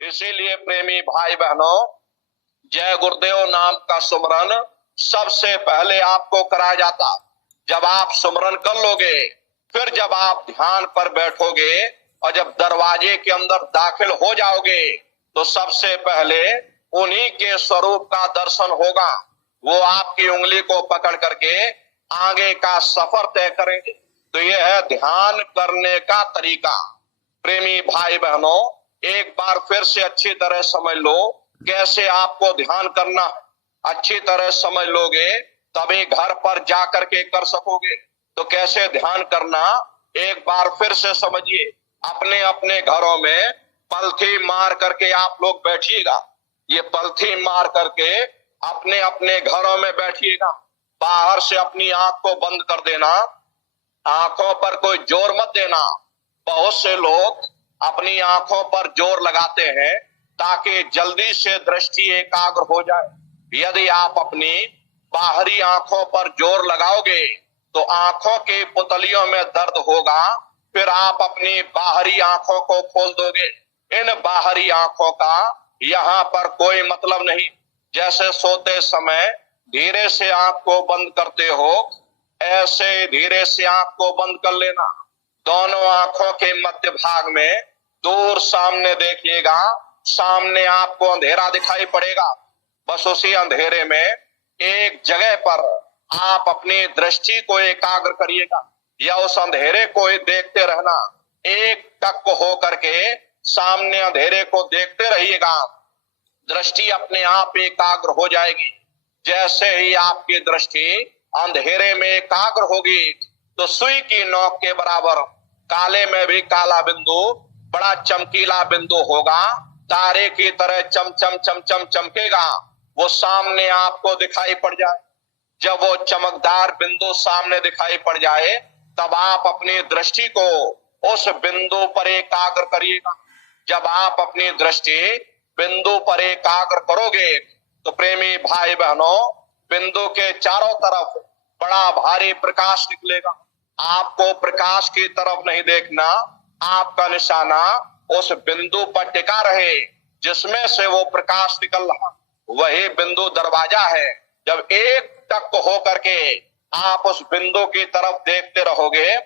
इसीलिए प्रेमी भाई बहनों, जय गुरुदेव नाम का सुमरन सबसे पहले आपको कराया जाता। जब आप सुमरन कर लोगे, फिर जब आप ध्यान पर बैठोगे और जब दरवाजे के अंदर दाखिल हो जाओगे, तो सबसे पहले उन्हीं के स्वरूप का दर्शन होगा। वो आपकी उंगली को पकड़ करके आगे का सफर तय करेंगे। तो यह है ध्यान करने का तरीका। प्रेमी भाई बहनों, एक बार फिर से अच्छी तरह समझ लो कैसे आपको ध्यान करना। अच्छी तरह समझ लोगे तभी घर पर जा करके कर सकोगे। तो कैसे ध्यान करना, एक बार फिर से समझिए। अपने अपने घरों में पलथी मार करके आप लोग बैठिएगा। ये पलथी मार करके अपने अपने घरों में बैठिएगा। बाहर से अपनी आंख को बंद कर देना, आंखों पर कोई जोर मत देना। बहुत से लोग अपनी आंखों पर जोर लगाते हैं ताकि जल्दी से दृष्टि एकाग्र हो जाए। यदि आप अपनी बाहरी आंखों पर जोर लगाओगे तो आंखों की पुतलियों में दर्द होगा। फिर आप अपनी बाहरी आंखों को खोल दोगे। इन बाहरी आंखों का यहाँ पर कोई मतलब नहीं। जैसे सोते समय धीरे से आंख को बंद करते हो, ऐसे धीरे से आंख को बंद कर लेना। दोनों आंखों के मध्य भाग में दूर सामने देखिएगा, सामने आपको अंधेरा दिखाई पड़ेगा। बस उसी अंधेरे में एक जगह पर आप अपनी दृष्टि को एकाग्र करिएगा या उस अंधेरे को ही देखते रहना। एक टक हो करके सामने अंधेरे को देखते रहिएगा। दृष्टि अपने आप एकाग्र हो जाएगी। जैसे ही आपकी दृष्टि अंधेरे में एकाग्र होगी तो सुई की नोक के बराबर काले में भी काला बिंदु बड़ा चमकीला बिंदु होगा। तारे की तरह चमचम चमचम चमकेगा। वो सामने आपको दिखाई पड़ जाए। जब वो चमकदार बिंदु सामने दिखाई पड़ जाए तब आप अपनी दृष्टि को उस बिंदु पर एकाग्र करिएगा। जब आप अपनी दृष्टि बिंदु पर एकाग्र करोगे तो प्रेमी भाई बहनों, बिंदु के चारों तरफ बड़ा भारी प्रकाश निकलेगा। आपको प्रकाश की तरफ नहीं देखना, आपका निशाना उस बिंदु पर टिका रहे जिसमें से वो प्रकाश निकल रहा। वही बिंदु दरवाजा है। जब एक टक हो करके आप उस बिंदु की तरफ देखते रहोगे,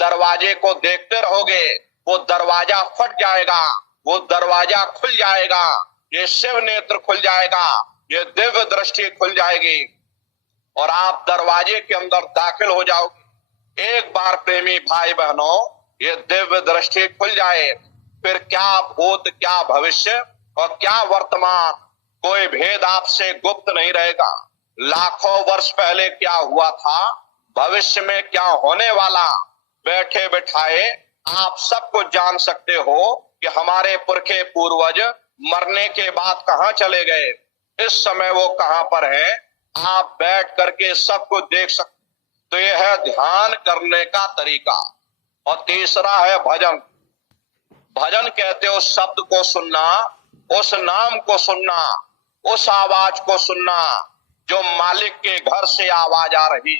दरवाजे को देखते रहोगे, वो दरवाजा फट जाएगा, वो दरवाजा खुल जाएगा, ये शिव नेत्र खुल जाएगा, ये दिव्य दृष्टि खुल जाएगी और आप दरवाजे के अंदर दाखिल हो जाओगे। एक बार प्रेमी भाई बहनों, ये दिव्य दृष्टि खुल जाए, फिर क्या भूत, क्या भविष्य और क्या वर्तमान, कोई भेद आपसे गुप्त नहीं रहेगा। लाखों वर्ष पहले क्या हुआ था, भविष्य में क्या होने वाला, बैठे बैठाए आप सब कुछ जान सकते हो कि हमारे पुरखे पूर्वज मरने के बाद कहां चले गए, इस समय वो कहां पर है, आप बैठ करके सब कुछ देख सकते। तो यह है ध्यान करने का तरीका। और तीसरा है भजन। भजन कहते हो शब्द को सुनना, उस नाम को सुनना, उस आवाज को सुनना जो मालिक के घर से आवाज आ रही।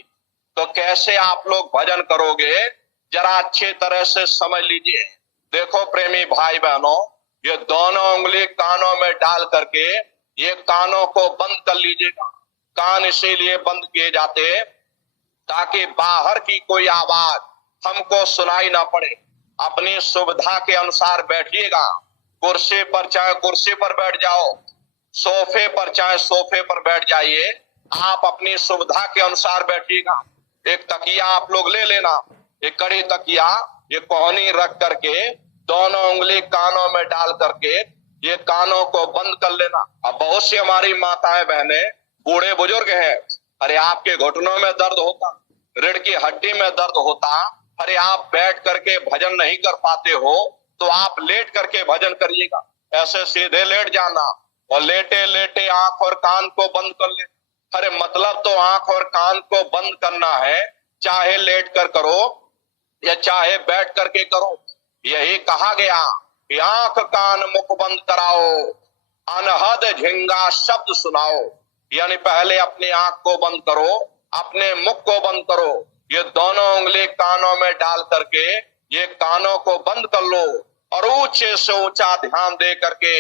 तो कैसे आप लोग भजन करोगे, जरा अच्छी तरह से समझ लीजिए। देखो प्रेमी भाई बहनों, ये दोनों उंगली कानों में डाल करके ये कानों को बंद कर लीजिएगा। कान इसीलिए बंद किए जाते ताकि बाहर की कोई आवाज हमको सुनाई ना पड़े। अपनी सुविधा के अनुसार बैठिएगा। कुर्सी पर चाहे कुर्सी पर बैठ जाओ, सोफे पर चाहे सोफे पर बैठ जाइए, आप अपनी सुविधा के अनुसार बैठिएगा। एक तकिया आप लोग ले लेना, एक कड़ी तकिया, ये कोहनी रख करके दोनों उंगली कानों में डाल करके ये कानों को बंद कर लेना। अब बहुत सी हमारी माताएं बहनें, बूढ़े बुजुर्ग हैं, अरे आपके घुटनों में दर्द होता, रीढ़ की हड्डी में दर्द होता, अरे आप बैठ करके भजन नहीं कर पाते हो तो आप लेट करके भजन करिएगा। ऐसे सीधे लेट जाना और लेटे लेटे आंख और कान को बंद कर ले। अरे मतलब तो आंख और कान को बंद करना है, चाहे लेट कर करो या चाहे बैठ करके करो। यही कहा गया कि आंख कान मुख बंद कराओ, अनहद झिंगा शब्द सुनाओ। यानी पहले अपनी आंख को बंद करो, अपने मुख को बंद करो, ये दोनों उंगली कानों में डाल करके ये कानों को बंद कर लो और ऊंचे से ऊंचा ध्यान दे करके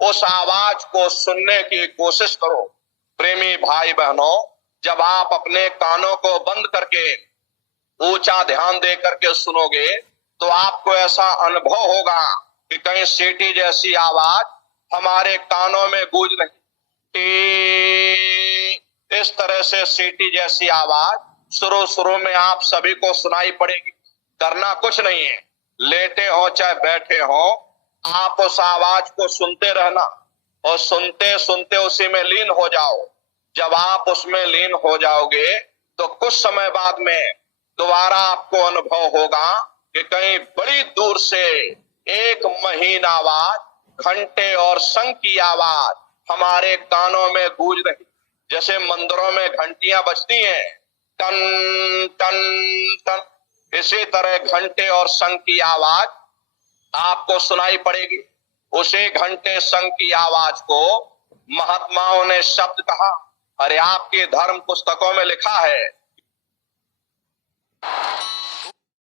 उस आवाज को सुनने की कोशिश करो। प्रेमी भाई बहनों, जब आप अपने कानों को बंद करके ऊंचा ध्यान दे करके सुनोगे तो आपको ऐसा अनुभव होगा कि कहीं सीटी जैसी आवाज हमारे कानों में गूंज रही। इस तरह से सीटी जैसी आवाज शुरू में आप सभी को सुनाई पड़ेगी। करना कुछ नहीं है, लेटे हो चाहे बैठे हो, आप उस आवाज को सुनते रहना और सुनते सुनते उसी में लीन हो जाओ। जब आप उसमें लीन हो जाओगे तो कुछ समय बाद में दोबारा आपको अनुभव होगा कि कहीं बड़ी दूर से एक महीन आवाज, घंटे और शंख की आवाज हमारे कानों में गूंज रही। जैसे मंदिरों में घंटियां बजती हैं, टन टन टन, इसी तरह घंटे और शंख की आवाज आपको सुनाई पड़ेगी। उसी घंटे शंख की आवाज को महात्माओं ने शब्द कहा। अरे आपकी धर्म पुस्तकों में लिखा है